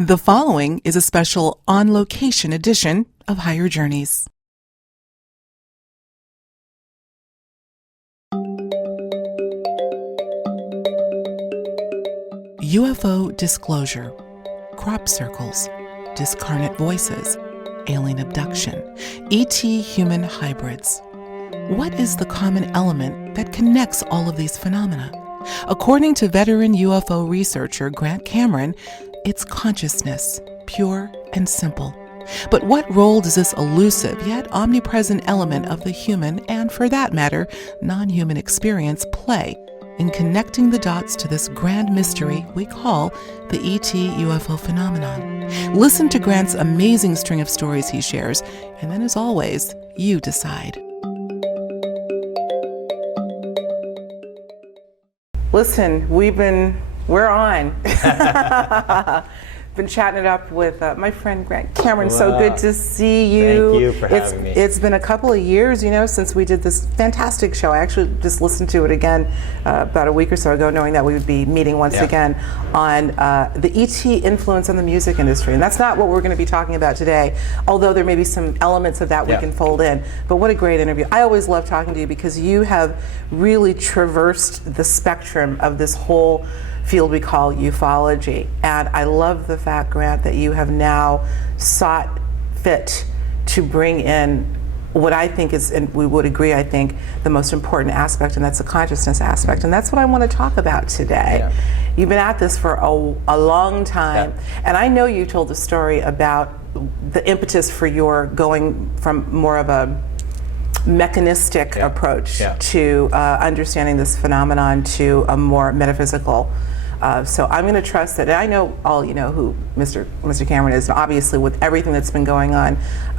The following is a special on-location edition of Higher Journeys. UFO disclosure, crop circles, discarnate voices, alien abduction, ET human hybrids. What is the common element that connects all of these phenomena? According to veteran UFO researcher Grant Cameron, it's consciousness, pure and simple. But what role does this elusive yet omnipresent element of the human, and for that matter, non-human experience play in connecting the dots to this grand mystery we call the ET UFO phenomenon? Listen to Grant's amazing string of stories he shares, and then as always, you decide. Listen, we're on. Been chatting it up with my friend Grant Cameron. Wow. So good to see you. Thank you for having me. It's been a couple of years, since we did this fantastic show. I actually just listened to it again about a week or so ago, knowing that we would be meeting once again on the ET influence on the music industry. And that's not what we're going to be talking about today, although there may be some elements of that we can fold in. But what a great interview. I always love talking to you because you have really traversed the spectrum of this whole field we call ufology. And I love the fact, Grant, that you have now sought fit to bring in what I think is, and we would agree, I think, the most important aspect, and that's the consciousness aspect. And that's what I want to talk about today. Yeah. You've been at this for a long time, and I know you told the story about the impetus for your going from more of a mechanistic approach to understanding this phenomenon to a more metaphysical. So I'm going to trust that. And I know all who Mr. Cameron is, and obviously with everything that's been going on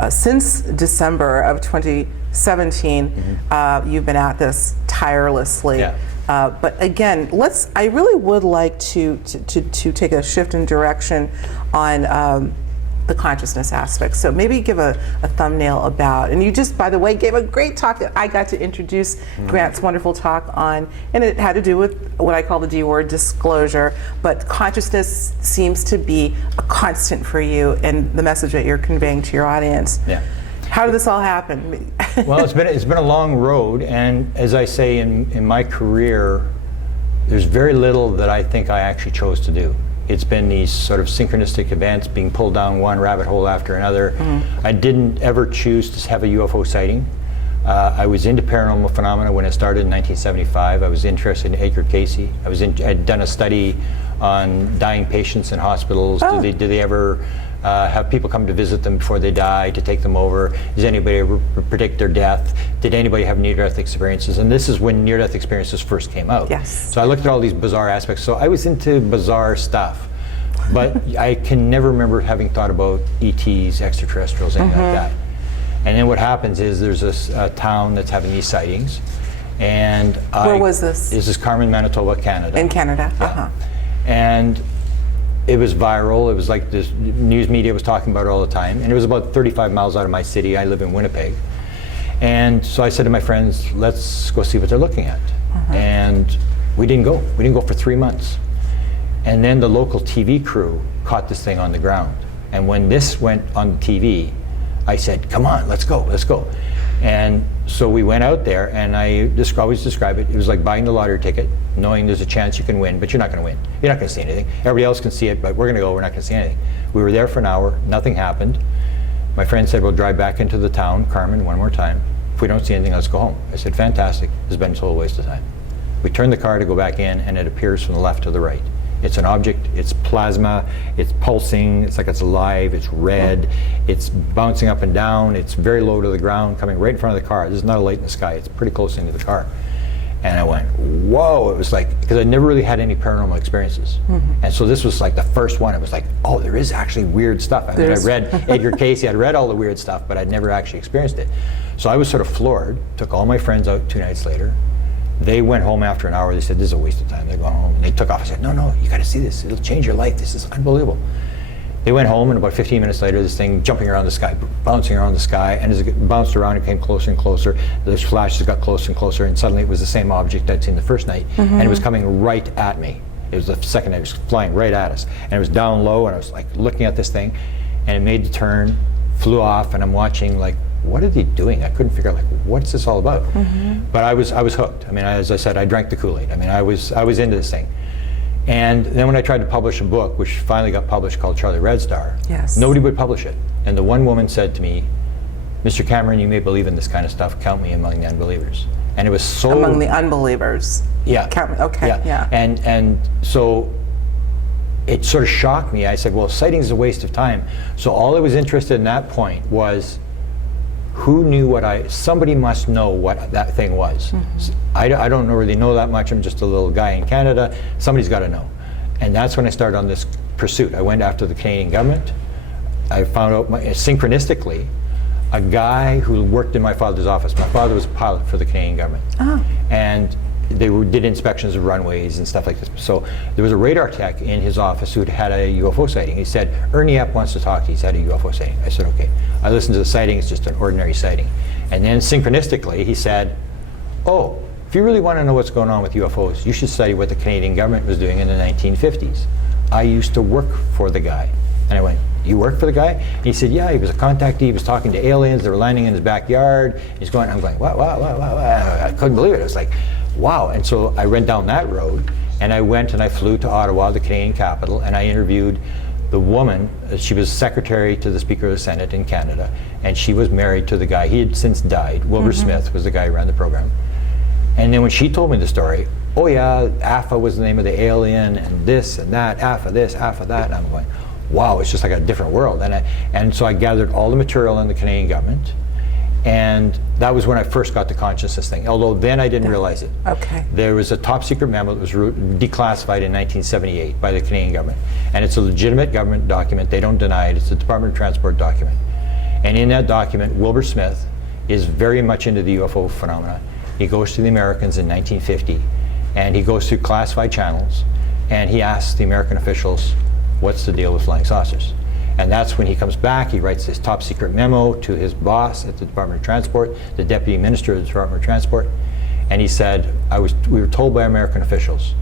since December of 2017, you've been at this tirelessly. Yeah. But again, I really would like to take a shift in direction on the consciousness aspect. So maybe give a thumbnail about, and you just, by the way, gave a great talk that I got to introduce Grant's wonderful talk on, and it had to do with what I call the D word, disclosure, but consciousness seems to be a constant for you in the message that you're conveying to your audience. Yeah. How did this all happen? Well, it's been a long road, and as I say in my career, there's very little that I think I actually chose to do. It's been these sort of synchronistic events, being pulled down one rabbit hole after another. I didn't ever choose to have a UFO sighting. I was into paranormal phenomena when it started in 1975. I was interested in Edgar Cayce. I'd done a study on dying patients in hospitals. Oh. Do they ever have people come to visit them before they die, to take them over? Does anybody ever predict their death? Did anybody have near-death experiences? And this is when near-death experiences first came out. Yes. So I looked at all these bizarre aspects. So I was into bizarre stuff. But I can never remember having thought about ETs, extraterrestrials, anything like that. And then what happens is there's a town that's having these sightings. And where was this? This is Carmen, Manitoba, Canada. In Canada, And it was viral. It was like this news media was talking about it all the time. And it was about 35 miles out of my city. I live in Winnipeg. And so I said to my friends, let's go see what they're looking at. And we didn't go. We didn't go for 3 months. And then the local TV crew caught this thing on the ground. And when this went on TV, I said, come on, let's go. And so we went out there, and I always describe it. It was like buying the lottery ticket, knowing there's a chance you can win, but you're not going to win. You're not going to see anything. Everybody else can see it, but we're going to go. We're not going to see anything. We were there for an hour. Nothing happened. My friend said, we'll drive back into the town, Carmen, one more time. If we don't see anything, let's go home. I said, fantastic. It's been a total waste of time. We turned the car to go back in, and it appears from the left to the right. It's an object, it's plasma, it's pulsing, it's like it's alive, it's red, it's bouncing up and down, it's very low to the ground, coming right in front of the car. This is not a light in the sky, it's pretty close into the car. And I went, whoa, it was like, because I never really had any paranormal experiences. And so this was like the first one. It was like, oh, there is actually weird stuff. I mean, I read Edgar Cayce, I'd read all the weird stuff, but I'd never actually experienced it. So I was sort of floored, took all my friends out 2 nights later. They went home after an hour. They said, this is a waste of time. They're going home. And they took off. I said, no, you got to see this. It'll change your life. This is unbelievable. They went home, and about 15 minutes later, this thing jumping around the sky, bouncing around the sky, and as it bounced around, it came closer and closer. Those flashes got closer and closer, and suddenly it was the same object I'd seen the first night, and it was coming right at me. It was the second it was flying right at us. And it was down low, and I was like looking at this thing, and it made the turn, flew off, and I'm watching like, what are they doing? I couldn't figure out like, what's this all about? But I was hooked. I mean, as I said, I drank the Kool-Aid. I mean, I was into this thing. And then when I tried to publish a book, which finally got published, called Charlie Red Star, nobody would publish it. And the one woman said to me, Mr. Cameron, you may believe in this kind of stuff. Count me among the unbelievers. And it was so... Among the unbelievers. Yeah. Count me. Okay, yeah. And so it sort of shocked me. I said, well, sighting is a waste of time. So all I was interested in that point was, who knew somebody must know what that thing was. I don't really know that much. I'm just a little guy in Canada. Somebody's got to know. And that's when I started on this pursuit. I went after the Canadian government. I found out, synchronistically, a guy who worked in my father's office. My father was a pilot for the Canadian government. And they did inspections of runways and stuff like this. So there was a radar tech in his office who'd had a UFO sighting. He said, Ernie Epp wants to talk to you. He's had a UFO sighting. I said, okay. I listened to the sighting. It's just an ordinary sighting. And then synchronistically, he said, oh, if you really want to know what's going on with UFOs, you should study what the Canadian government was doing in the 1950s. I used to work for the guy. And I went, you work for the guy? And he said, yeah, he was a contactee. He was talking to aliens. They were landing in his backyard. I'm going, wow. I couldn't believe it. It was like, wow. And so I went down that road, and I went and I flew to Ottawa, the Canadian capital, and I interviewed the woman. She was secretary to the Speaker of the Senate in Canada, and she was married to the guy. He had since died. Wilbur Smith was the guy who ran the program. And then when she told me the story, oh yeah, Alpha was the name of the alien, and this and that, Alpha this, Alpha that, and I'm going, wow, it's just like a different world. And so I gathered all the material in the Canadian government, and that was when I first got the consciousness thing, although then I didn't realize it. Okay. There was a top secret memo that was declassified in 1978 by the Canadian government, and it's a legitimate government document. They don't deny it. It's a Department of Transport document. And in that document, Wilbur Smith is very much into the UFO phenomena. He goes to the Americans in 1950, and he goes through classified channels, and he asks the American officials, what's the deal with flying saucers? And that's when he comes back. He writes this top secret memo to his boss at the Department of Transport, the Deputy Minister of the Department of Transport, and he said, we were told by American officials,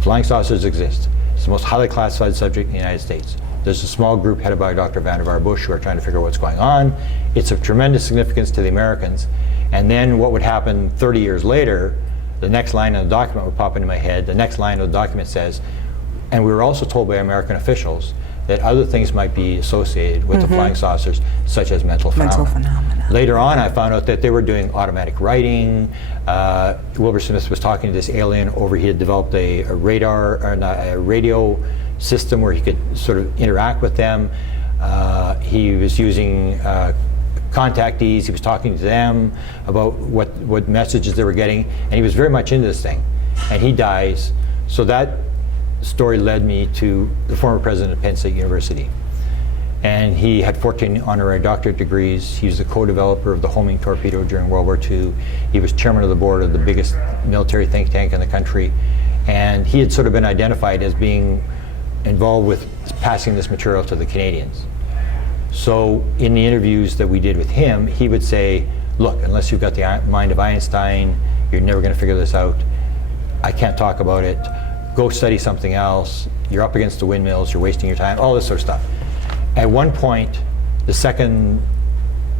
flying saucers exist. It's the most highly classified subject in the United States. There's a small group headed by Dr. Vannevar Bush who are trying to figure out what's going on. It's of tremendous significance to the Americans. And then what would happen 30 years later, the next line of the document would pop into my head. The next line of the document says, and we were also told by American officials that other things might be associated with the flying saucers, such as mental phenomena. Later on, I found out that they were doing automatic writing. Wilbur Smith was talking to this alien over. He had developed a radar, or a radio system where he could sort of interact with them. He was using contactees. He was talking to them about what messages they were getting, and he was very much into this thing. And he dies. So that story led me to the former president of Penn State University. And he had 14 honorary doctorate degrees. He was the co-developer of the homing torpedo during World War II. He was chairman of the board of the biggest military think tank in the country. And he had sort of been identified as being involved with passing this material to the Canadians. So in the interviews that we did with him, he would say, look, unless you've got the mind of Einstein, you're never going to figure this out. I can't talk about it. Go study something else. You're up against the windmills. You're wasting your time. All this sort of stuff. At one point, the second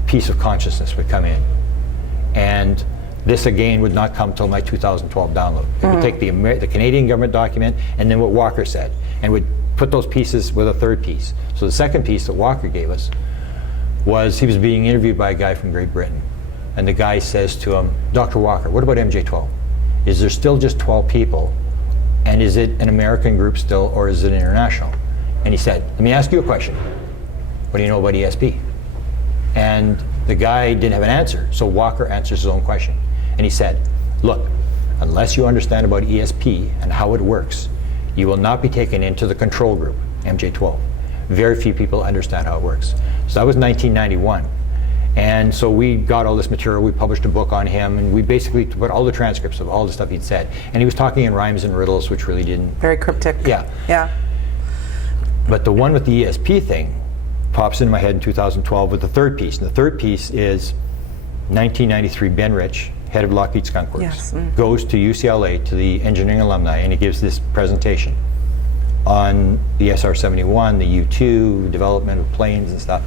piece of consciousness would come in. And this again would not come till my 2012 download. It would take the Canadian government document and then what Walker said, and would put those pieces with a third piece. So the second piece that Walker gave us was, he was being interviewed by a guy from Great Britain. And the guy says to him, Dr. Walker, what about MJ-12? Is there still just 12 people? And is it an American group still, or is it international? And he said, let me ask you a question. What do you know about ESP? And the guy didn't have an answer, so Walker answers his own question. And he said, look, unless you understand about ESP and how it works, you will not be taken into the control group, MJ-12. Very few people understand how it works. So that was 1991. And so we got all this material, we published a book on him, and we basically put all the transcripts of all the stuff he'd said. And he was talking in rhymes and riddles, which really didn't... Very cryptic. Yeah. Yeah. But the one with the ESP thing pops into my head in 2012 with the third piece. And the third piece is 1993, Ben Rich, head of Lockheed Skunk Works, goes to UCLA, to the engineering alumni, and he gives this presentation. on the SR-71, the U-2, development of planes and stuff.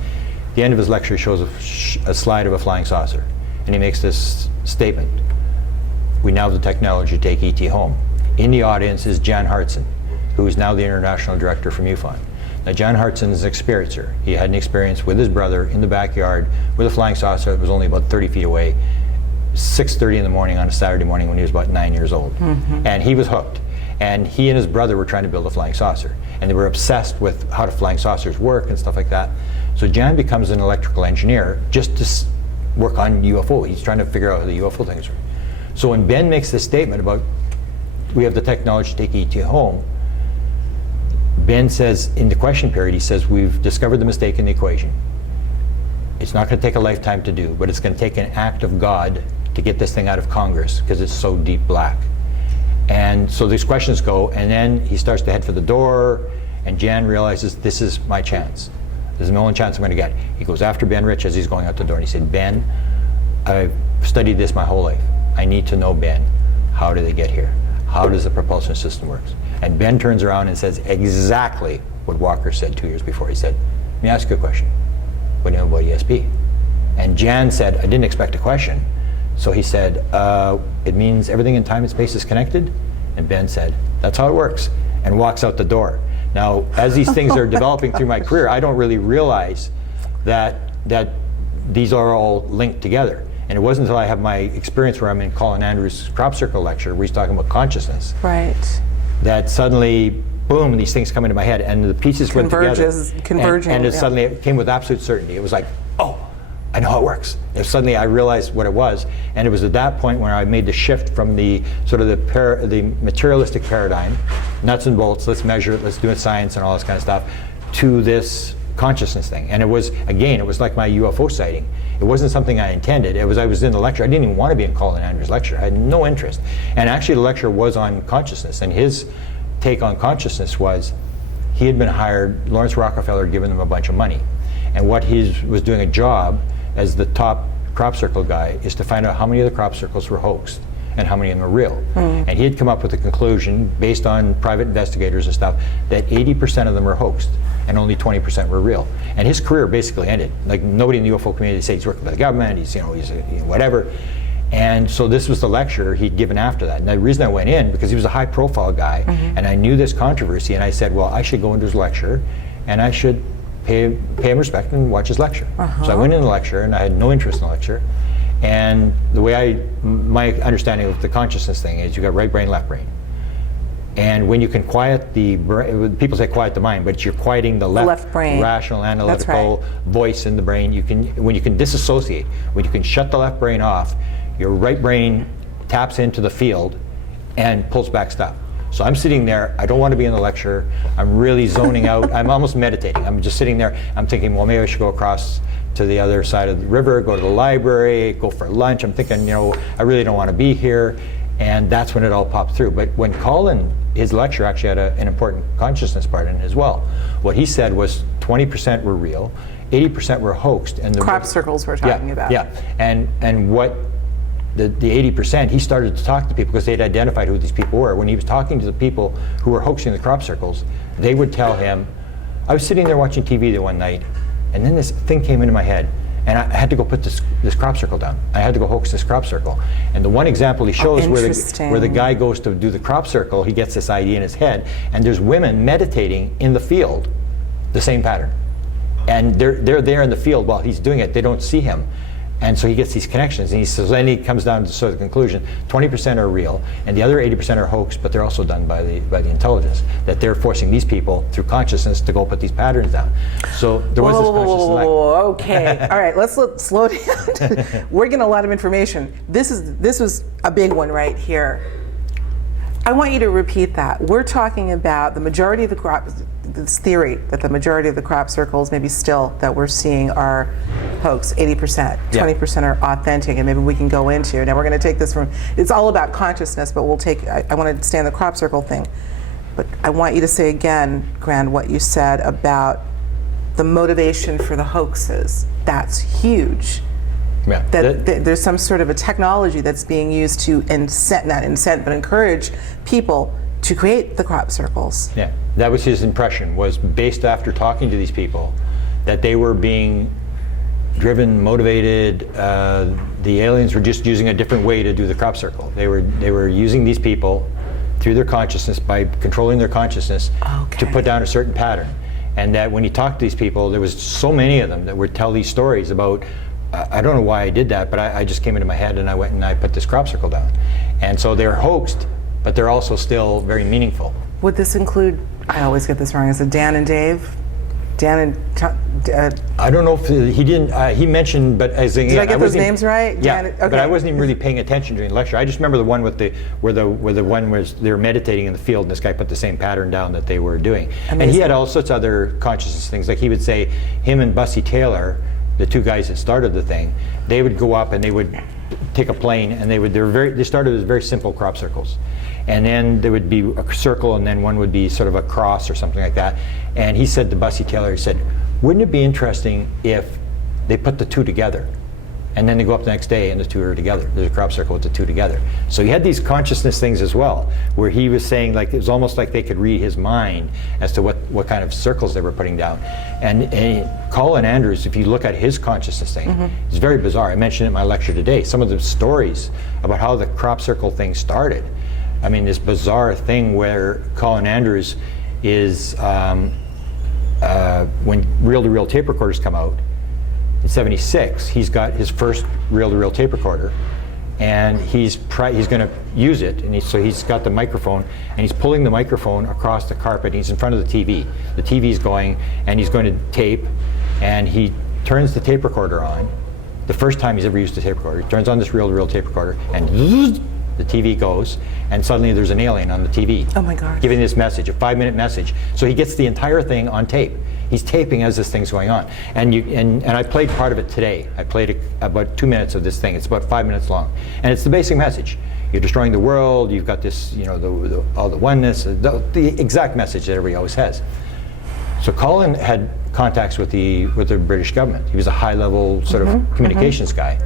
At the end of his lecture, he shows a slide of a flying saucer, and he makes this statement: "We now have the technology to take ET home." In the audience is Jan Hartson, who is now the international director from MUFON. Now, Jan Hartson is an experiencer. He had an experience with his brother in the backyard with a flying saucer that was only about 30 feet away, 6:30 in the morning on a Saturday morning when he was about 9 years old. And he was hooked. And he and his brother were trying to build a flying saucer. And they were obsessed with how the flying saucers work and stuff like that. So Jan becomes an electrical engineer just to work on UFO. He's trying to figure out how the UFO things are. So when Ben makes this statement about we have the technology to take ET home, Ben says in the question period, he says, we've discovered the mistake in the equation. It's not going to take a lifetime to do, but it's going to take an act of God to get this thing out of Congress because it's so deep black. And so these questions go, and then he starts to head for the door, and Jan realizes this is my chance. This is the only chance I'm going to get. He goes after Ben Rich as he's going out the door, and he said, Ben, I've studied this my whole life. I need to know, Ben, how do they get here? How does the propulsion system work? And Ben turns around and says exactly what Walker said 2 years before. He said, let me ask you a question. What do you know about ESP? And Jan said, I didn't expect a question. So he said, it means everything in time and space is connected? And Ben said, that's how it works, and walks out the door. Now, as these things are developing through my career, I don't really realize that these are all linked together. And it wasn't until I have my experience where I'm in Colin Andrews' crop circle lecture, where he's talking about consciousness, right, that suddenly, boom, these things come into my head, and the pieces went together. Converging. And it suddenly it came with absolute certainty. It was like, oh, I know how it works. And suddenly I realized what it was, and it was at that point when I made the shift from the sort of the materialistic paradigm, nuts and bolts, let's measure it, let's do it science and all this kind of stuff, to this consciousness thing. And it was, again, it was like my UFO sighting. It wasn't something I intended. I was in the lecture. I didn't even want to be in Colin Andrews' lecture. I had no interest. And actually the lecture was on consciousness, and his take on consciousness was he had been hired, Lawrence Rockefeller had given him a bunch of money. And what he was doing a job as the top crop circle guy is to find out how many of the crop circles were hoaxed and how many of them were real. And he had come up with a conclusion based on private investigators and stuff that 80% of them were hoaxed and only 20% were real. And his career basically ended. Like, nobody in the UFO community said he's working for the government, he's whatever. And so this was the lecture he'd given after that. And the reason I went in, because he was a high profile guy, and I knew this controversy, and I said, well, I should go into his lecture, and I should pay him respect and watch his lecture. So I went in the lecture, and I had no interest in the lecture. And the way my understanding of the consciousness thing is, you got right brain, left brain. And when you can quiet the brain, people say quiet the mind, but you're quieting the left brain, rational, analytical voice in the brain. When you can disassociate, when you can shut the left brain off, your right brain taps into the field and pulls back stuff. So I'm sitting there, I don't want to be in the lecture, I'm really zoning out, I'm almost meditating. I'm just sitting there, I'm thinking, well, maybe I should go across to the other side of the river, go to the library, go for lunch. I'm thinking, I really don't want to be here. And that's when it all popped through. But when Colin, his lecture actually had an important consciousness part in it as well. What he said was 20% were real, 80% were hoaxed. And the crop circles we're talking about. Yeah, and what the 80%, he started to talk to people because they'd identified who these people were. When he was talking to the people who were hoaxing the crop circles, they would tell him, I was sitting there watching TV the one night, and then this thing came into my head, and I had to go put this crop circle down. I had to go hoax this crop circle. And the one example he shows where the guy goes to do the crop circle, he gets this idea in his head, and there's women meditating in the field, the same pattern. And they're there in the field while he's doing it. They don't see him. And so he gets these connections, and he says, then he comes down to sort of the conclusion, 20% are real, and the other 80% are hoax, but they're also done by the intelligence, that they're forcing these people through consciousness to go put these patterns down. So there was this consciousness. Okay, all right, let's slow down. We're getting a lot of information. This was a big one right here. I want you to repeat that. We're talking about the majority of the crop, this theory that the majority of the crop circles maybe still that we're seeing are hoax, 80%, 20% are authentic, and maybe we can go into, now we're going to take this from, it's all about consciousness, but we'll take, I want to stay on the crop circle thing, but I want you to say again, Gran, what you said about the motivation for the hoaxes. That's huge. Yeah. That there's some sort of a technology that's being used to not incent, but encourage people to create the crop circles. Yeah. That was his impression, was based after talking to these people, that they were being driven, motivated. The aliens were just using a different way to do the crop circle. They were using these people through their consciousness, by controlling their consciousness, to put down a certain pattern. And that when he talked to these people, there was so many of them that would tell these stories about, I don't know why I did that, but I just came into my head and I went and I put this crop circle down. And so they're hoaxed, but they're also still very meaningful. Would this include, I always get this wrong, is it Dan and Dave? Dan and I don't know if he didn't. He mentioned, but as again, did I get those names right? Yeah, Dan, okay. But I wasn't even really paying attention during the lecture. I just remember the one with where the one was they were meditating in the field, and this guy put the same pattern down that they were doing. Amazing. And he had all sorts of other consciousness things. Like he would say, him and Bussy Taylor, the two guys that started the thing, they would go up and they would take a plane, and they started as very simple crop circles. And then there would be a circle, and then one would be sort of a cross or something like that. And he said to Bussy Taylor, he said, wouldn't it be interesting if they put the two together? And then they go up the next day and the two are together. There's a crop circle with the two together. So he had these consciousness things as well, where he was saying, like, it was almost like they could read his mind as to what kind of circles they were putting down. And Colin Andrews, if you look at his consciousness thing, it's very bizarre. I mentioned it in my lecture today, some of the stories about how the crop circle thing started. I mean, this bizarre thing where Colin Andrews is, when reel-to-reel tape recorders come out, in '76, he's got his first reel-to-reel tape recorder, and he's going to use it, and so he's got the microphone, and he's pulling the microphone across the carpet, and he's in front of the TV. The TV's going, and he's going to tape, and he turns the tape recorder on. The first time he's ever used a tape recorder, he turns on this reel-to-reel tape recorder, and the TV goes, and suddenly there's an alien on the TV. Oh my gosh. Giving this message, a 5-minute message. So he gets the entire thing on tape. He's taping as this thing's going on. And I played part of it today. I played about 2 minutes of this thing. It's about 5 minutes long. And it's the basic message. You're destroying the world, you've got this, all the oneness, the exact message that everybody always has. So Colin had contacts with the British government. He was a high-level sort of communications guy.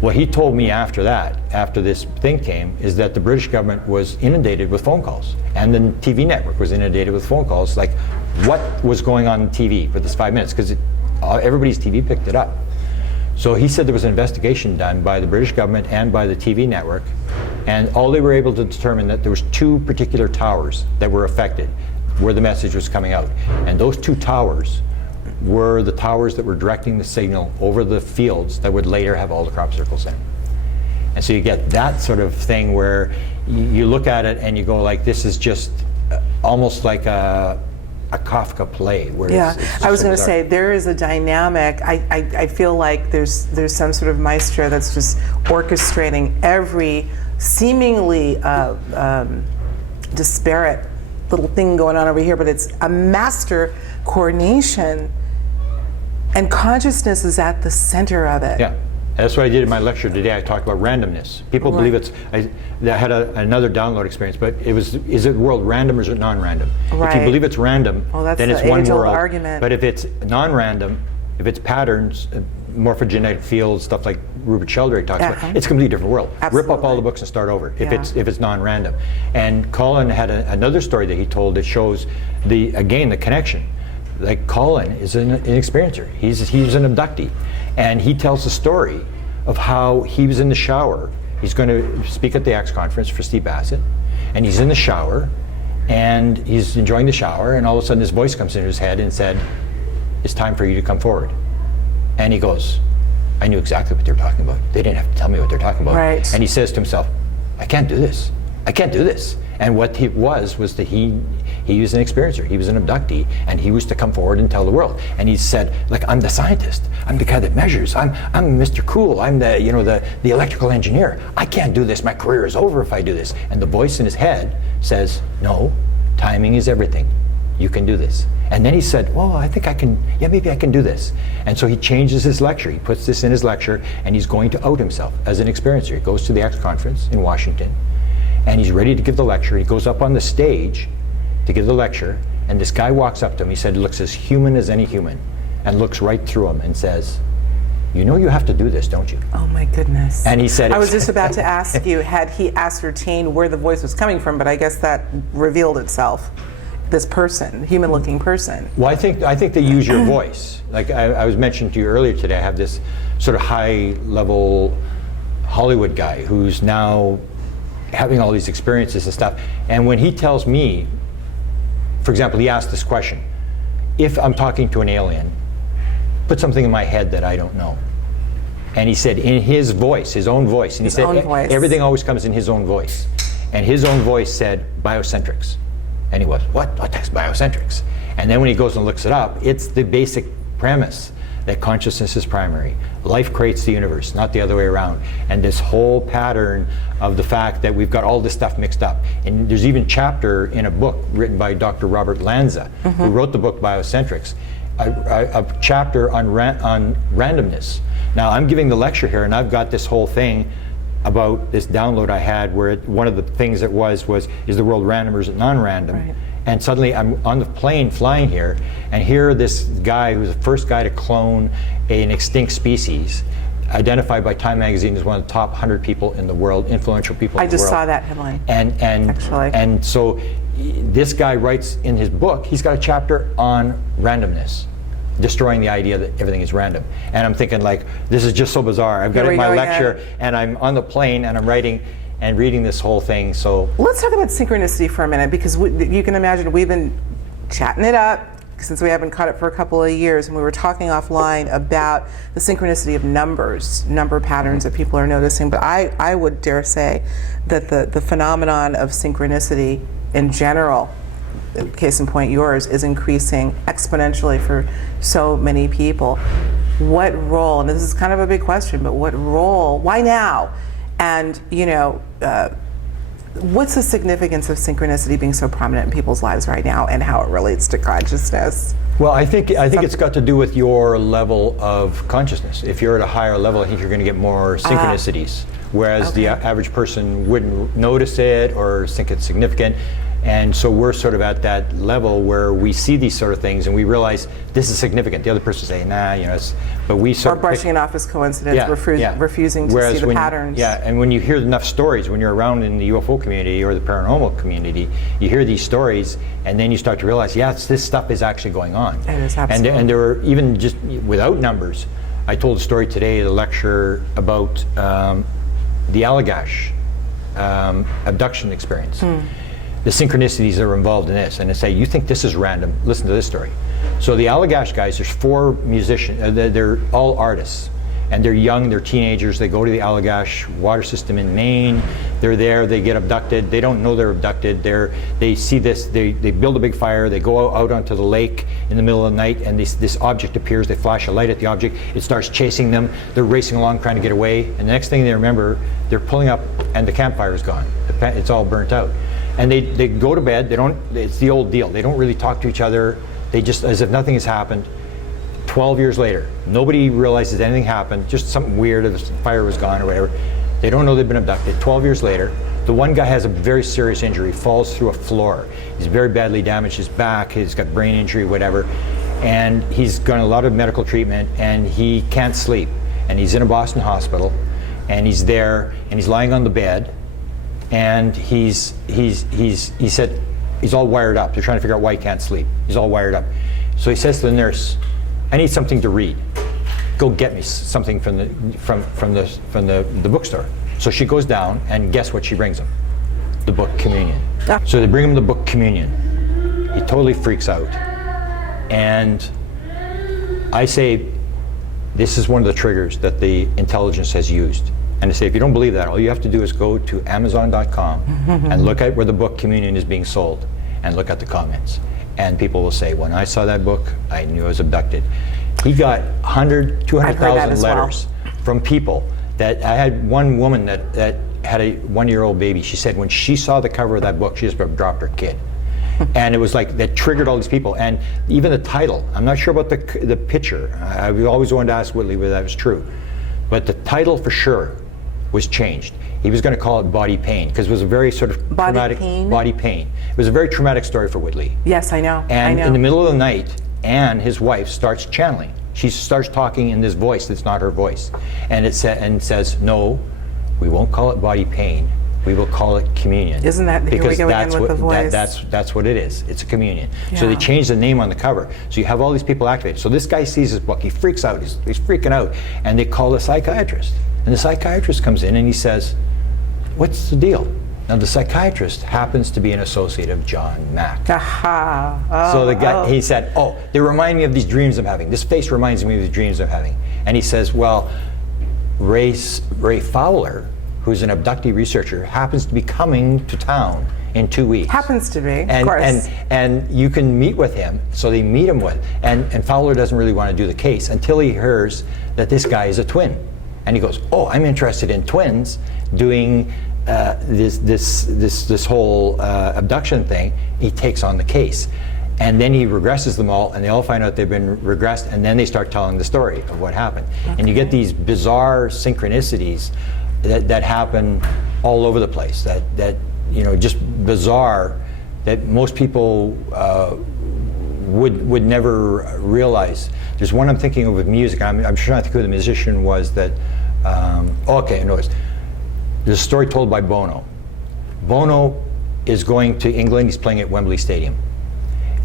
What he told me after this thing came, is that the British government was inundated with phone calls, and the TV network was inundated with phone calls, like what was going on TV for this 5 minutes, because everybody's TV picked it up. So he said there was an investigation done by the British government and by the TV network, and all they were able to determine that there was 2 particular towers that were affected, where the message was coming out, and those 2 towers were the towers that were directing the signal over the fields that would later have all the crop circles in. And so you get that sort of thing where you look at it and you go like, this is just almost like a Kafka play. Where it's I was going to bizarre. say, there is a dynamic. I feel like there's some sort of maestro that's just orchestrating every seemingly disparate little thing going on over here, but it's a master coordination, and consciousness is at the center of it. Yeah, that's what I did in my lecture today. I talked about randomness. People believe it's, I had another download experience, but is the world random or is it non-random? Right. If you believe it's random, that's then the it's one age-old world. argument. But if it's non-random, if it's patterns, morphogenetic fields, stuff like Rupert Sheldrake talks about, it's a completely different world. Absolutely. Rip up all the books and start over if it's non-random. And Colin had another story that he told that shows the connection. Like Colin is an experiencer. He's an abductee, and he tells the story of how he was in the shower. He's going to speak at the Axe conference for Steve Bassett, and he's in the shower, and he's enjoying the shower, and all of a sudden this voice comes into his head and said, "It's time for you to come forward." And he goes, "I knew exactly what they were talking about. They didn't have to tell me what they're talking about." Right. And he says to himself, "I can't do this. I can't do this." And what he was that he was an experiencer. He was an abductee, and he was to come forward and tell the world. And he said, "Like, I'm the scientist. I'm the guy that measures. I'm Mr. Cool. I'm the electrical engineer. I can't do this. My career is over if I do this." And the voice in his head says, "No, timing is everything. You can do this." And then he said, "Well, I think I can. Yeah, maybe I can do this." And so he changes his lecture. He puts this in his lecture, and he's going to out himself as an experiencer. He goes to the Axe conference in Washington, and he's ready to give the lecture. He goes up on the stage to give the lecture, and this guy walks up to him. He said, looks as human as any human, and looks right through him and says, "You know you have to do this, don't you?" Oh my goodness. And he said, I was just about to ask you, had he ascertained where the voice was coming from, but I guess that revealed itself this person, human-looking person. Well, I think they use your voice. Like I was mentioning to you earlier today, I have this sort of high-level Hollywood guy who's now having all these experiences and stuff. And when he tells me, for example, he asked this question: if I'm talking to an alien, put something in my head that I don't know. And he said in his voice, his own voice, and he said everything always comes in his own voice. And his own voice said biocentrics. And he was, what the heck's biocentrics? And then when he goes and looks it up, it's the basic premise that consciousness is primary. Life creates the universe, not the other way around. And this whole pattern of the fact that we've got all this stuff mixed up. And there's even a chapter in a book written by Dr. Robert Lanza, who wrote the book Biocentrics, a chapter on randomness. Now I'm giving the lecture here, and I've got this whole thing about this download I had where one of the things it was is the world random or is it non-random? Right. And suddenly I'm on the plane flying here, and here this guy who was the first guy to clone an extinct species, identified by Time magazine as one of the top 100 people in the world, influential people in the world. I just saw that headline. And so this guy writes in his book, he's got a chapter on randomness, destroying the idea that everything is random. And I'm thinking, like, this is just so bizarre. I've got it in my lecture, and I'm on the plane, and I'm writing and reading this whole thing. So let's talk about synchronicity for a minute, because you can imagine we've been chatting it up since we haven't caught it for a couple of years, and we were talking offline about the synchronicity of number patterns that people are noticing. But I would dare say that the phenomenon of synchronicity in general, case in point yours, is increasing exponentially for so many people. What role, and this is kind of a big question, but what role, why now? And what's the significance of synchronicity being so prominent in people's lives right now, and how it relates to consciousness? Well, I think it's got to do with your level of consciousness. If you're at a higher level, I think you're going to get more synchronicities, whereas the average person wouldn't notice it or think it's significant. And so we're sort of at that level where we see these sort of things and we realize this is significant. The other person say, nah, but we sort of brushing it off as coincidence, refusing to see the patterns. And when you hear enough stories, when you're around in the UFO community or the paranormal community, you hear these stories, and then you start to realize, this stuff is actually going on. It is absolutely. And there were, even just without numbers, I told a story today at a lecture about the Allagash abduction experience. The synchronicities that are involved in this, and they say, you think this is random, listen to this story. So the Allagash guys, there's 4 musicians, they're all artists, and they're young, they're teenagers, they go to the Allagash water system in Maine, they're there, they get abducted, they don't know they're abducted, they see this, they build a big fire, they go out onto the lake in the middle of the night, and this object appears, they flash a light at the object, it starts chasing them, they're racing along trying to get away, and the next thing they remember, they're pulling up and the campfire is gone, it's all burnt out. And they go to bed, it's the old deal, they don't really talk to each other, they just, as if nothing has happened. 12 years later, nobody realizes anything happened, just something weird, the fire was gone or whatever. They don't know they've been abducted. 12 years later, the one guy has a very serious injury, falls through a floor. He's very badly damaged, his back, he's got brain injury, whatever. And he's gotten a lot of medical treatment, and he can't sleep. And he's in a Boston hospital, and he's there, and he's lying on the bed, and he said he's all wired up. They're trying to figure out why he can't sleep. He's all wired up. So he says to the nurse, I need something to read. Go get me something from the bookstore. So she goes down, and guess what she brings him? The book Communion. So they bring him the book Communion. He totally freaks out. And I say, this is one of the triggers that the intelligence has used. And I say, if you don't believe that, all you have to do is go to Amazon.com and look at where the book Communion is being sold, and look at the comments. And people will say, when I saw that book, I knew I was abducted. He got 200,000 letters from people. That I had one woman that had a 1-year-old baby. She said when she saw the cover of that book, she just dropped her kid. And it was like, that triggered all these people. And even the title, I'm not sure about the picture. I always wanted to ask Whitley whether that was true. But the title for sure was changed. He was going to call it Body Pain, because it was a very sort of traumatic body pain. It was a very traumatic story for Whitley. Yes, I know. And in the middle of the night, Anne, his wife, starts channeling. She starts talking in this voice that's not her voice. And it says, no, we won't call it body pain. we will call it communion. Isn't that, here we go again with the voice. That's what it is. It's a communion. Yeah. So they changed the name on the cover. So you have all these people activated. So this guy sees his book, he freaks out, he's freaking out, and they call a psychiatrist. And the psychiatrist comes in and he says, what's the deal? Now the psychiatrist happens to be an associate of John Mack. Aha. Oh, So the guy, he said, oh, they remind me of these dreams I'm having. This face reminds me of the dreams I'm having. And he says, well, Ray Fowler, who's an abductee researcher, happens to be coming to town in 2 weeks. Happens to be, and, of course. And you can meet with him. So they meet him with, and Fowler doesn't really want to do the case until he hears that this guy is a twin. And he goes, oh, I'm interested in twins doing this whole abduction thing. He takes on the case. And then he regresses them all, and they all find out they've been regressed, and then they start telling the story of what happened. Okay. And you get these bizarre synchronicities that happen all over the place, that you know, just bizarre, that most people would never realize. There's one I'm thinking of with music. I'm trying to think who the musician was that, okay, I know it's, there's a story told by Bono. Bono is going to England, he's playing at Wembley Stadium.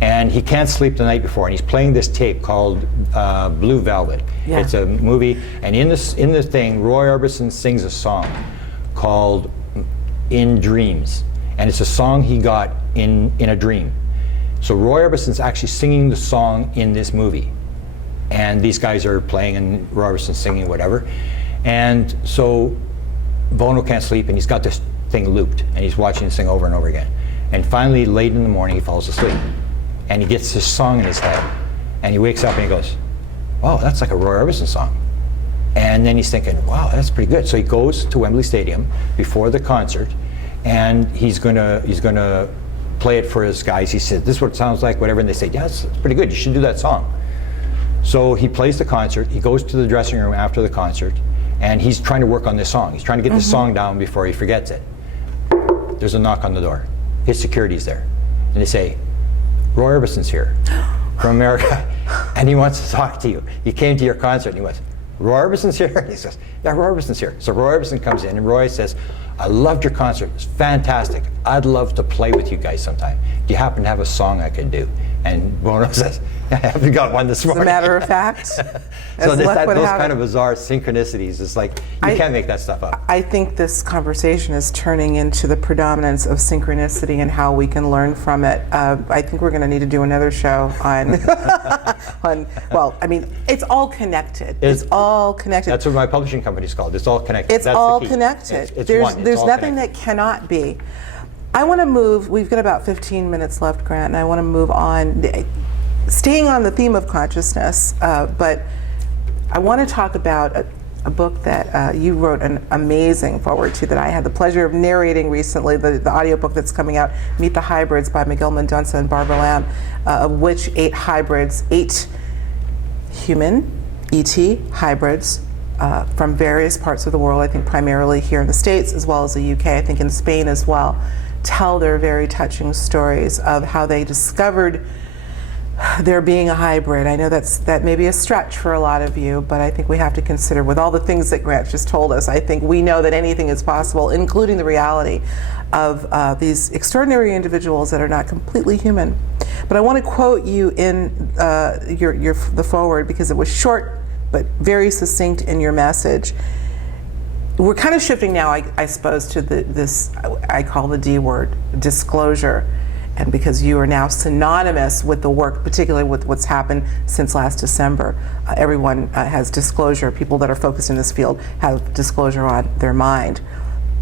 And he can't sleep the night before, and he's playing this tape called Blue Velvet. Yeah. It's a movie, and in the thing, Roy Orbison sings a song called In Dreams. And it's a song he got in a dream. So Roy Orbison's actually singing the song in this movie. And these guys are playing, and Roy Orbison's singing whatever. And so Bono can't sleep, and he's got this thing looped, and he's watching this thing over and over again. And finally, late in the morning, he falls asleep. And he gets this song in his head. And he wakes up and he goes, wow, that's like a Roy Orbison song. And then he's thinking, wow, that's pretty good. So he goes to Wembley Stadium before the concert, and he's gonna play it for his guys. He said, this is what it sounds like, whatever. And they say, yeah, it's pretty good. You should do that song. So he plays the concert. He goes to the dressing room after the concert, and he's trying to work on this song. He's trying to get this song down before he forgets it. There's a knock on the door. His security's there. And they say, Roy Orbison's here from America, and he wants to talk to you. He came to your concert, and he went, Roy Orbison's here? And he says, yeah, Roy Orbison's here. So Roy Orbison comes in, and Roy says, I loved your concert. It's fantastic. I'd love to play with you guys sometime. Do you happen to have a song I could do? And Bono says, I haven't got one this morning. As a matter of fact. So those kind of bizarre synchronicities, it's like, you can't make that stuff up. I think this conversation is turning into the predominance of synchronicity and how we can learn from it. I think we're going to need to do another show on, well, I mean, it's all connected. It's all connected. That's what my publishing company's called. It's all connected. It's all connected. There's nothing that cannot be. I want to move, we've got about 15 minutes left, Grant, and I want to move on, staying on the theme of consciousness, but I want to talk about a book that you wrote an amazing foreword to that I had the pleasure of narrating recently, the audiobook that's coming out, Meet the Hybrids by Miguel Mendonça and Barbara Lamb, of which 8 hybrids, 8 human, ET hybrids, from various parts of the world, I think primarily here in the States as well as the UK, I think in Spain as well, tell their very touching stories of how they discovered there being a hybrid. I know that may be a stretch for a lot of you, but I think we have to consider, with all the things that Grant just told us, I think we know that anything is possible, including the reality of these extraordinary individuals that are not completely human. But I want to quote you in the foreword, because it was short but very succinct in your message. We're kind of shifting now, I suppose, to this I call the D word, disclosure. And because you are now synonymous with the work, particularly with what's happened since last December, everyone has disclosure. People that are focused in this field have disclosure on their mind.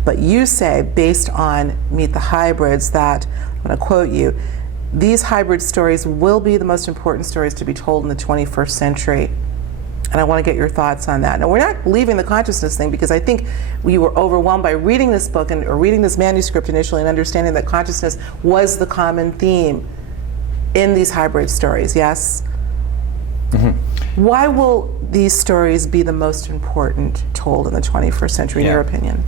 But you say, based on Meet the Hybrids, that, I'm going to quote you, these hybrid stories will be the most important stories to be told in the 21st century. And I want to get your thoughts on that. Now, we're not leaving the consciousness thing, because I think we were overwhelmed by reading this book or reading this manuscript initially and understanding that consciousness was the common theme in these hybrid stories, yes? Mm-hmm. Why will these stories be the most important told in the 21st century, in your opinion?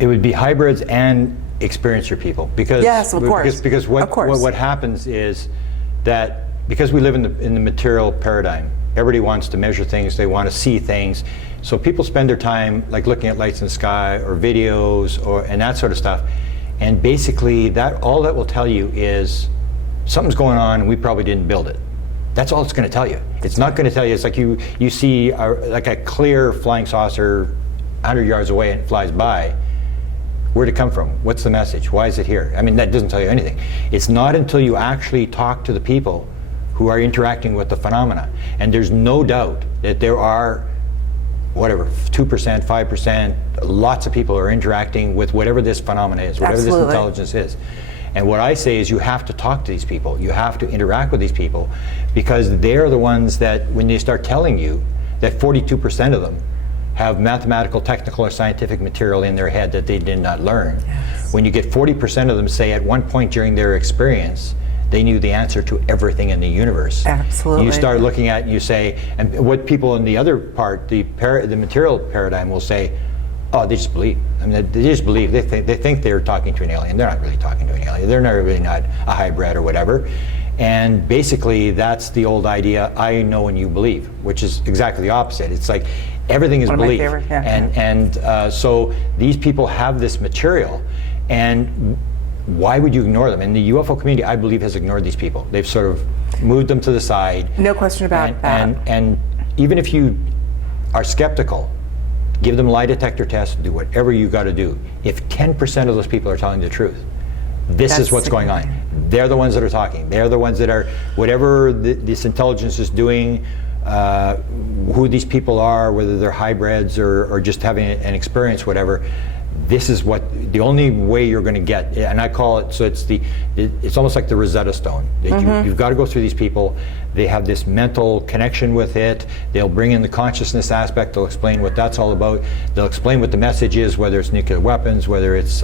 It would be hybrids and experiencer people. Because, yes, of course. Because what happens is that because we live in the material paradigm, Everybody wants to measure things. They want to see things. So people spend their time like looking at lights in the sky or videos and that sort of stuff. And basically, all that will tell you is something's going on and we probably didn't build it. That's all it's going to tell you. It's not going to tell you. It's like you see like a clear flying saucer 100 yards away and it flies by. Where'd it come from? What's the message? Why is it here? I mean, that doesn't tell you anything. It's not until you actually talk to the people who are interacting with the phenomena. And there's no doubt that there are, 2%, 5%, lots of people are interacting with whatever this phenomena is, whatever Absolutely. this intelligence is. And what I say is you have to talk to these people. You have to interact with these people because they're the ones that, when they start telling you that 42% of them have mathematical, technical, or scientific material in their head that they did not learn. Yes. When you get 40% of them say at one point during their experience, they knew the answer to everything in the universe. Absolutely. You start looking at it and you say, and what people in the other part, the material paradigm will say, oh, they just believe. I mean, they just believe. They think they're talking to an alien. They're not really talking to an alien. They're not really not a hybrid or whatever. And basically, that's the old idea, I know and you believe, which is exactly the opposite. It's like everything is One of my belief. favorite, yeah. So these people have this material, and why would you ignore them? And the UFO community, I believe, has ignored these people. They've sort of moved them to the side. No question about that. And even if you are skeptical, give them a lie detector test, do whatever you got to do. If 10% of those people are telling the truth, this is what's going on. They're the ones that are talking. They're the ones that are, whatever this intelligence is doing, who these people are, whether they're hybrids or just having an experience, whatever, this is the only way you're going to get, and I call it, so it's almost like the Rosetta Stone. You've got to go through these people. They have this mental connection with it. They'll bring in the consciousness aspect. They'll explain what that's all about. They'll explain what the message is, whether it's nuclear weapons, whether it's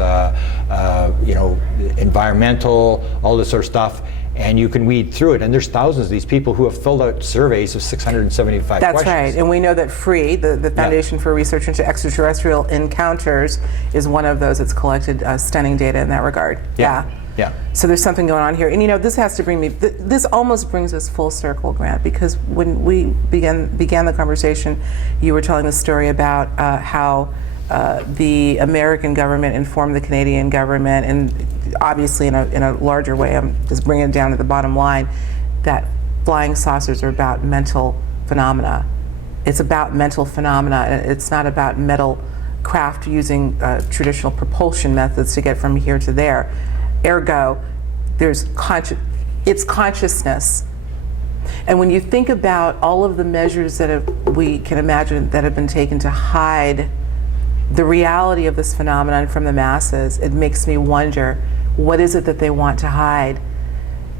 environmental, all this sort of stuff. And you can weed through it. And there's thousands of these people who have filled out surveys of 675 That's questions. right. And we know that FREE, the Foundation for Research into Extraterrestrial Encounters, is one of those that's collected stunning data in that regard. Yeah. So there's something going on here. And this has to bring me, this almost brings us full circle, Grant, because when we began the conversation, you were telling the story about how the American government informed the Canadian government, and obviously in a larger way, I'm just bringing it down to the bottom line, that flying saucers are about mental phenomena. It's about mental phenomena, and it's not about metal craft using traditional propulsion methods to get from here to there. Ergo, it's consciousness. And when you think about all of the measures that we can imagine that have been taken to hide the reality of this phenomenon from the masses, it makes me wonder, what is it that they want to hide?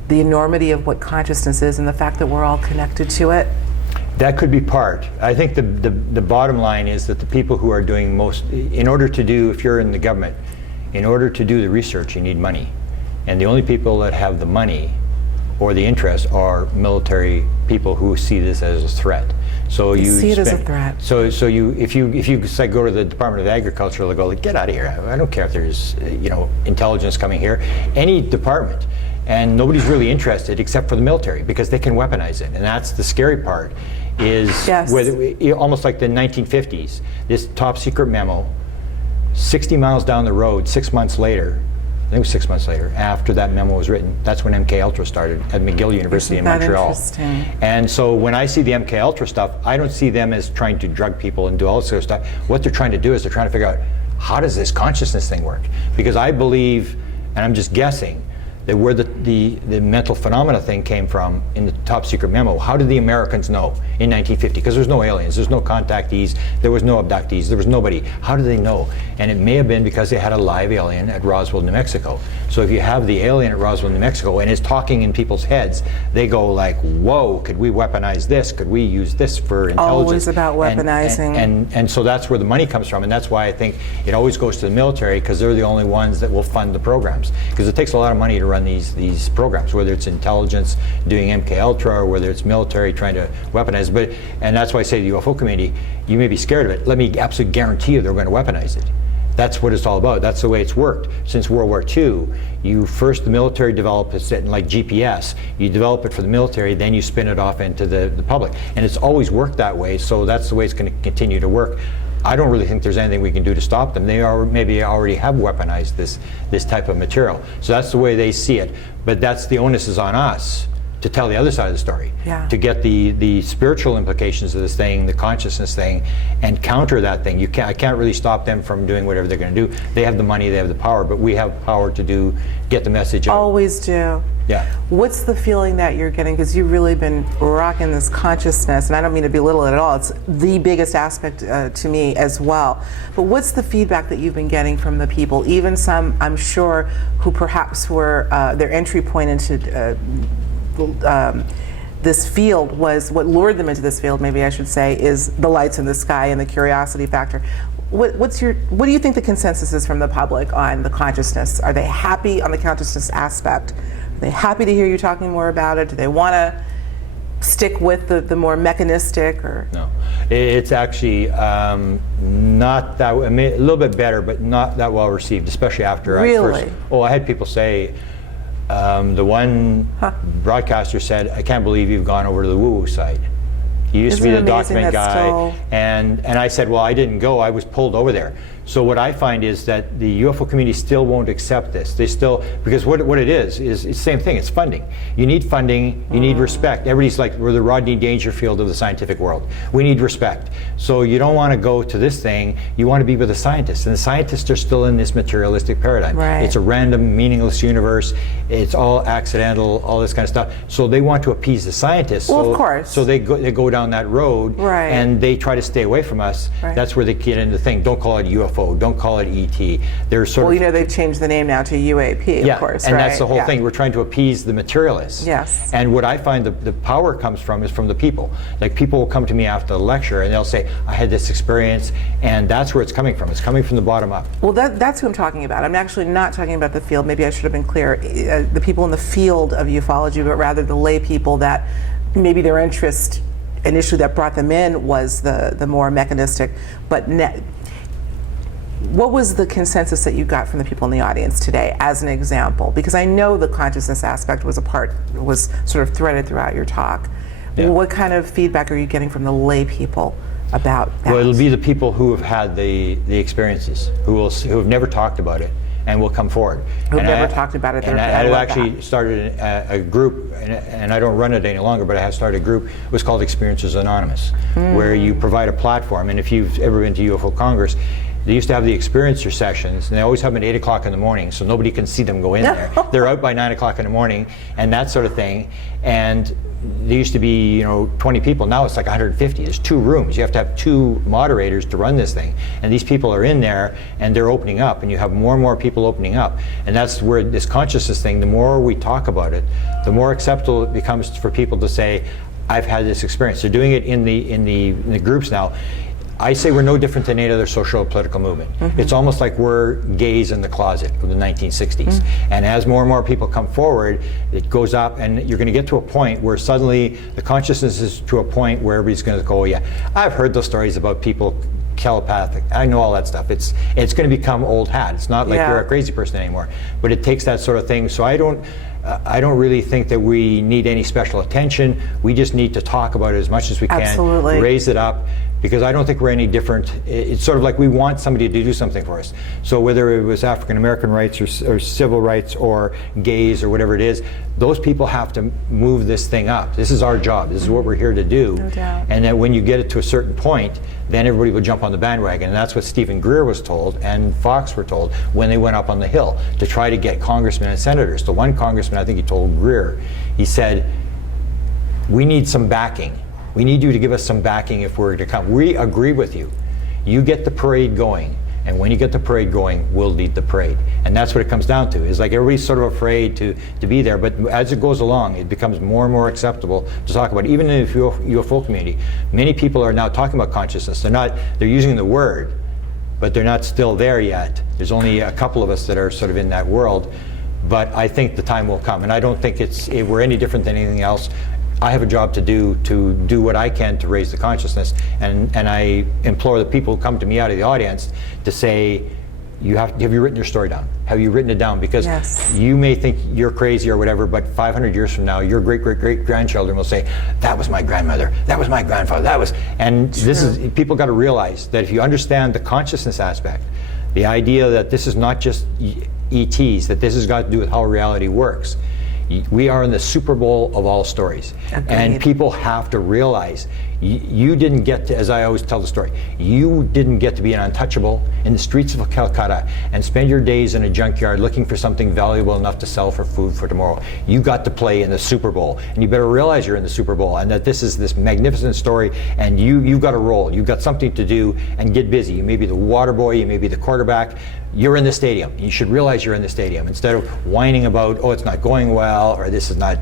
The enormity of what consciousness is and the fact that we're all connected to it? That could be part. I think the bottom line is that the people who are doing most, in order to do, if you're in the government, in order to do the research, you need money. And the only people that have the money or the interest are military people who see this as a threat. So you see it as a threat. So if you say go to the Department of Agriculture, they'll go, get out of here. I don't care if there's intelligence coming here. Any department, and nobody's really interested except for the military because they can weaponize it, and that's the scary part. Is yes. Almost like the 1950s, this top secret memo, 60 miles down the road, 6 months later. I think it was 6 months later, after that memo was written, that's when MK Ultra started at McGill University in Montreal. Interesting. And so when I see the MK Ultra stuff, I don't see them as trying to drug people and do all this sort of stuff. What they're trying to do is they're trying to figure out, how does this consciousness thing work? Because I believe, and I'm just guessing, that where the mental phenomena thing came from in the top secret memo, how did the Americans know in 1950? Because there's no aliens, there's no contactees, there was no abductees, there was nobody. How did they know? And it may have been because they had a live alien at Roswell, New Mexico. So if you have the alien at Roswell, New Mexico, and it's talking in people's heads, they go like, whoa, could we weaponize this? Could we use this for intelligence? Always about weaponizing. And so that's where the money comes from, and that's why I think it always goes to the military, because they're the only ones that will fund the programs. Because it takes a lot of money to run these programs, whether it's intelligence doing MK Ultra or whether it's military trying to weaponize it. And that's why I say the UFO community, you may be scared of it. Let me absolutely guarantee you they're going to weaponize it. That's what it's all about. That's the way it's worked since World War II. The military developed it like GPS. You develop it for the military, then you spin it off into the public. And it's always worked that way, so that's the way it's going to continue to work. I don't really think there's anything we can do to stop them. They maybe already have weaponized this type of material. So that's the way they see it. But that's the onus is on us to tell the other side of the story, to get the spiritual implications of this thing, the consciousness thing, and counter that thing. I can't really stop them from doing whatever they're going to do. They have the money, they have the power, but we have power to get the message out. Always do. Yeah. What's the feeling that you're getting? Because you've really been rocking this consciousness, and I don't mean to belittle it at all. It's the biggest aspect to me as well. But what's the feedback that you've been getting from the people? Even some, I'm sure, who perhaps were their entry point into this field was what lured them into this field, maybe I should say, is the lights in the sky and the curiosity factor. What do you think the consensus is from the public on the consciousness? Are they happy on the consciousness aspect? Are they happy to hear you talking more about it? Do they want to stick with the more mechanistic? Or no, it's actually not that, I mean, a little bit better, but not that well received, especially after Really? I had people say, the one broadcaster said, I can't believe you've gone over to the woo-woo side. You used to be the document guy, and I said, well, I didn't go, I was pulled over there. So what I find is that the UFO community still won't accept this. They still, because what it is it's the same thing, it's funding. You need funding, you need respect. Everybody's like, we're the Rodney Dangerfield of the scientific world. We need respect. So you don't want to go to this thing, you want to be with the scientists. And the scientists are still in this materialistic paradigm. Right. It's a random, meaningless universe. It's all accidental, all this kind of stuff. So they want to appease the scientists. Well, of course. So they go down that road, right, and they try to stay away from us. Right. That's where they get into the thing. Don't call it UFO. Don't call it ET. They're sort well, of, you know, they've changed the name now to UAP, yeah, of course, and right? that's the whole thing. We're trying to appease the materialists. Yes. And what I find the power comes from is from the people. Like, people will come to me after the lecture and they'll say, I had this experience, and that's where it's coming from. It's coming from the bottom up. Well, that's who I'm talking about. I'm actually not talking about the field. Maybe I should have been clear. The people in the field of ufology, but rather the lay people that maybe their interest initially that brought them in was the more mechanistic, but what was the consensus that you got from the people in the audience today, as an example? Because I know the consciousness aspect was sort of threaded throughout your talk. Yeah. What kind of feedback are you getting from the lay people about that? Well, it'll be the people who have had the experiences, who have never talked about it, and will come forward. Who've never talked about it. And I actually started a group, and I don't run it any longer, but I have started a group. It was called Experiencers Anonymous, where you provide a platform. And if you've ever been to UFO Congress, they used to have the experiencer sessions, and they always have them at 8 o'clock in the morning, so nobody can see them go in there. They're out by 9 o'clock in the morning, and that sort of thing. And there used to be, 20 people. Now it's like 150. There's 2 rooms. You have to have 2 moderators to run this thing. And these people are in there, and they're opening up, and you have more and more people opening up. And that's where this consciousness thing, the more we talk about it, the more acceptable it becomes for people to say, I've had this experience. They're doing it in the groups now. I say we're no different than any other social or political movement. Mm-hmm. It's almost like we're gays in the closet of the 1960s. Mm-hmm. And as more and more people come forward, it goes up, and you're going to get to a point where suddenly the consciousness is to a point where everybody's going to go, oh, yeah, I've heard those stories about people telepathic. I know all that stuff. It's going to become old hat. It's not like you're a crazy person anymore. But it takes that sort of thing. So I don't really think that we need any special attention. We just need to talk about it as much as we can. Absolutely. Raise it up. Because I don't think we're any different. It's sort of like we want somebody to do something for us. So whether it was African American rights or civil rights or gays or whatever it is, those people have to move this thing up. This is our job. This is what we're here to do. No doubt. And that when you get it to a certain point, then everybody will jump on the bandwagon. And that's what Stephen Greer was told and Fox were told when they went up on the Hill to try to get congressmen and senators. The one congressman, I think he told Greer, he said, we need some backing. We need you to give us some backing if we're to come. We agree with you. You get the parade going, and when you get the parade going, we'll lead the parade. And that's what it comes down to. Is like everybody's sort of afraid to be there, but as it goes along, it becomes more and more acceptable to talk about it. Even in the UFO community, many people are now talking about consciousness. They're using the word, but they're not still there yet. There's only a couple of us that are sort of in that world, but I think the time will come, and I don't think we're any different than anything else. I have a job to do what I can to raise the consciousness, and I implore the people who come to me out of the audience to say, have you written your story down? Have you written it down? Because Yes. you may think you're crazy or whatever, but 500 years from now, your great-great-great-grandchildren will say, that was my grandmother, that was my grandfather, that was, and this is, people got to realize that if you understand the consciousness aspect, the idea that this is not just ETs, that this has got to do with how reality works. We are in the Super Bowl of all stories. Agreed. And people have to realize you didn't get to, as I always tell the story, you didn't get to be an untouchable in the streets of Calcutta and spend your days in a junkyard looking for something valuable enough to sell for food for tomorrow. You got to play in the Super Bowl, and you better realize you're in the Super Bowl and that this is this magnificent story, and you've got a role, you've got something to do, and get busy. You may be the water boy, you may be the quarterback, you're in the stadium. You should realize you're in the stadium instead of whining about, oh, it's not going well, or this is not,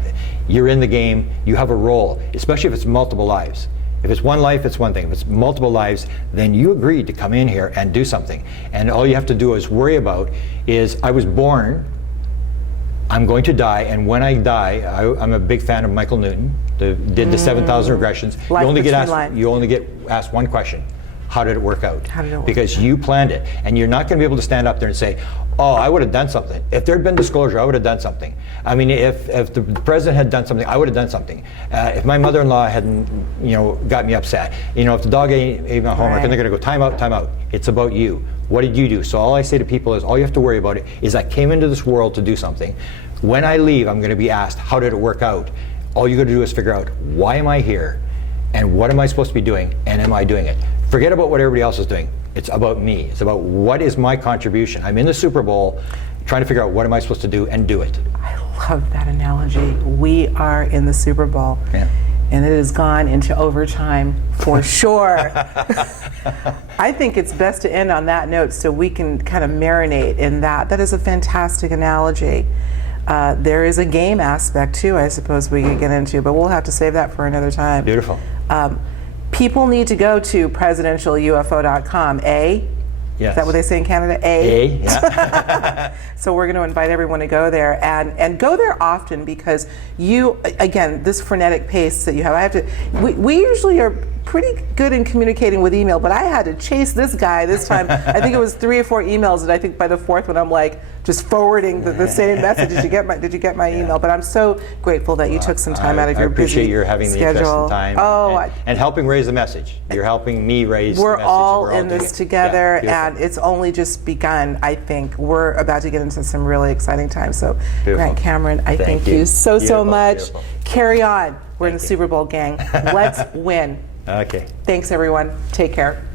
you're in the game, you have a role, especially if it's multiple lives. If it's one life, it's one thing. If it's multiple lives, then you agreed to come in here and do something. And all you have to do is worry about is, I was born, I'm going to die, and when I die, I'm a big fan of Michael Newton, did the 7,000 regressions. You only get asked one question. How did it work out? How did it work Because you planned it. And you're not going to be able to stand up there and say, oh, I would have done something. If there had been disclosure, I would have done something. I mean, if the president had done something, I would have done something. If my mother-in-law hadn't, got me upset. If the dog ate my homework, and they're going to go, time out, time out. It's about you. What did you do? So all I say to people is, all you have to worry about it is I came into this world to do something. When I leave, I'm going to be asked, how did it work out? All you got to do is figure out, why am I here? And what am I supposed to be doing? And am I doing it? Forget about what everybody else is doing. It's about me. It's about what is my contribution. I'm in the Super Bowl trying to figure out what am I supposed to do and do it. I love that analogy. We are in the Super Bowl. Yeah. And it has gone into overtime for sure. I think it's best to end on that note so we can kind of marinate in that. That is a fantastic analogy. There is a game aspect too, I suppose we could get into, but we'll have to save that for another time. Beautiful. People need to go to presidentialufo.com. Yes. Is that what they say in Canada? Yeah. So we're going to invite everyone to go there and go there often, because again, this frenetic pace that you have, we usually are pretty good in communicating with email, but I had to chase this guy this time. I think it was 3 or 4 emails, and I think by the fourth one I'm like just forwarding the same message. Did you get my email? But I'm so grateful that you took some time out of your busy schedule. I appreciate your having the interest and time and helping raise the message. You're helping me raise the message. We're all in this together, Yeah, and it's only just begun. I think we're about to get into some really exciting times. So Grant Cameron, I thank you so much. Beautiful. Carry on. We're in the Super Bowl, gang. Let's win. Okay. Thanks, everyone. Take care.